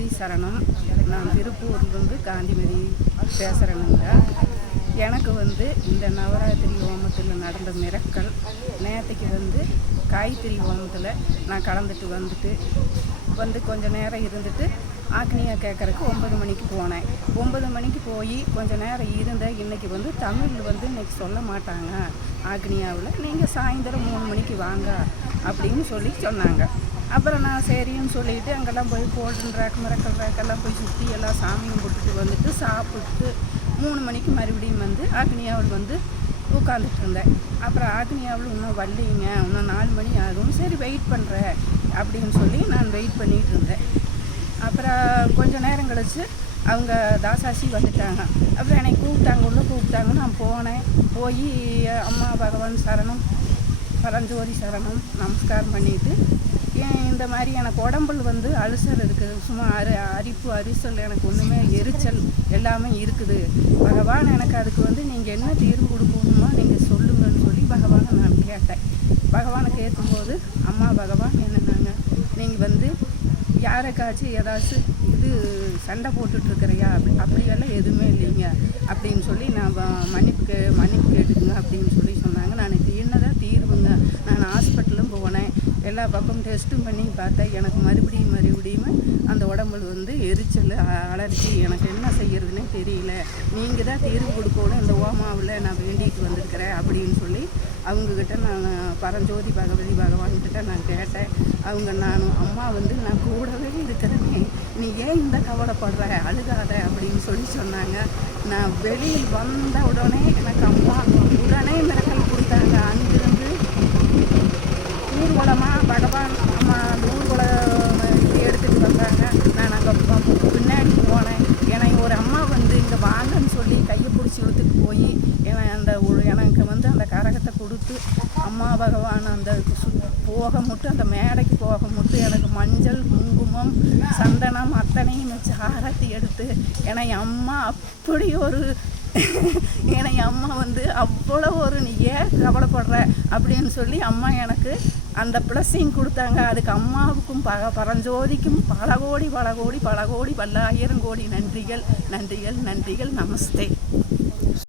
பரஞ்சோதி சரணம். நான் திருப்பூர்லேருந்து காந்திமதி பேசுகிறேனுங்க. எனக்கு இந்த நவராத்திரி ஹோமத்தில் நடந்த மிரக்கல் நேற்றுக்கு காயத்ரி ஹோமத்தில் நான் கலந்துட்டு கொஞ்சம் நேரம் இருந்துட்டு ஆக்னியா கேட்குறக்கு 9 மணிக்கு போனேன். 9 மணிக்கு போய் கொஞ்சம் நேரம் இருந்தேன். இன்றைக்கி தமிழ் இன்றைக்கி சொல்ல மாட்டாங்க ஆக்னியாவில், நீங்கள் சாயந்தரம் 3 மணிக்கு வாங்க அப்படின்னு சொன்னாங்க. அப்புறம் நான் சரின்னு சொல்லிவிட்டு அங்கெல்லாம் போய் கோல்டன் ரேக் மிரக்கல் ரேக்கெல்லாம் போய் சுற்றி எல்லாம் சாமியும் போட்டுட்டு சாப்பிட்டு 3 மணிக்கு மறுபடியும் ஆக்னியாவில் உட்காந்துட்டு இருந்தேன். அப்புறம் ஆக்னியாவில் இன்னும் வரலைங்க, இன்னும் 4 மணி ஆகும், சரி வெயிட் பண்ணுறேன் அப்படின்னு சொல்லி நான் வெயிட் பண்ணிகிட்டு இருந்தேன். அப்புறம் கொஞ்சம் நேரம் கழிச்சு அவங்க தாசாசி வந்துட்டாங்க. அப்புறம் என்னை கூப்பிட்டாங்க. நான் போனேன். போய் அம்மா பகவான் சரணம், பரஞ்சோதி சரணம் நமஸ்காரம் பண்ணிவிட்டு, இந்த மாதிரி எனக்கு உடம்புல அல்சர் இருக்குது, சும்மா அரிப்பு அரிசல், எனக்கு ஒன்றுமே எரிச்சல் எல்லாமே இருக்குது. பகவான் எனக்கு அதுக்கு நீங்கள் என்ன தீர்வு கொடுக்கணுமோ நீங்கள் சொல்லுங்கன்னு சொல்லி பகவானை நான் கேட்டேன். பகவானை கேட்கும்போது அம்மா பகவான் என்னன்னாங்க, நீங்கள் யாருக்காச்சும் ஏதாச்சும் சண்டை போட்டுட்ருக்கிறையா அப்படியெல்லாம் எதுவுமே இல்லைங்க அப்படின்னு சொல்லி நான் மன்னிப்பு கேட்டுக்குங்க அப்படின்னு சொல்லி சொன்னாங்க. நான் என்னதான் தீர்வுங்க, நான் ஹாஸ்பிட்டலும் போனேன், எல்லா பக்கமும் டெஸ்ட்டும் பண்ணி பார்த்தேன். எனக்கு மறுபடியும் அந்த உடம்புல எரிச்சல் அலர்ஜி, எனக்கு என்ன செய்யறதுன்னே தெரியல, நீங்கள் தான் தீர்வு கொடுக்கணும், இந்த ஓமாவில் நான் வேண்டிட்டு வந்திருக்கிறேன் அப்படின்னு சொல்லி அவங்கக்கிட்ட நான் பரஞ்சோதி பகவான்கிட்ட நான் கேட்டேன். அவங்க அம்மா நான் கூடவே இருக்கிறேனே, நீ ஏன் இந்த கவலைப்படுற, அழுகாத அப்படின்னு சொல்லி சொன்னாங்க. நான் வெளியில் வந்த உடனே எனக்கு அம்மா உடனே மிரக்கல் கொடுத்தாங்க. அங்கிருந்து ஊர்வலமாக பகவான் அம்மா அந்த ஊர்வலம் எடுத்துகிட்டு வந்தாங்க. நான் அங்கே பின்னாடி போனேன். ஒரு அம்மா இங்கே வாங்கன்னு சொல்லி கையை பிடிச்சி இழுத்துட்டு போய் எனக்கு அந்த கரகத்தை கொடுத்து அம்மா பகவான் அந்த அந்த மேடைக்கு போக எனக்கு மஞ்சள் குங்குமம் சந்தனம் அத்தனையும் வச்சு ஆரத்தி எடுத்து அம்மா அப்படி ஒரு அம்மா அவ்வளோ ஒரு நீ ஏன் கவலைப்படுற அப்படின்னு சொல்லி அம்மா எனக்கு அந்த பிளஸிங் கொடுத்தாங்க. அதுக்கு அம்மாவுக்கும் பரஞ்சோதிக்கும் பல கோடி பல்லாயிரம் கோடி நன்றிகள். நமஸ்தே.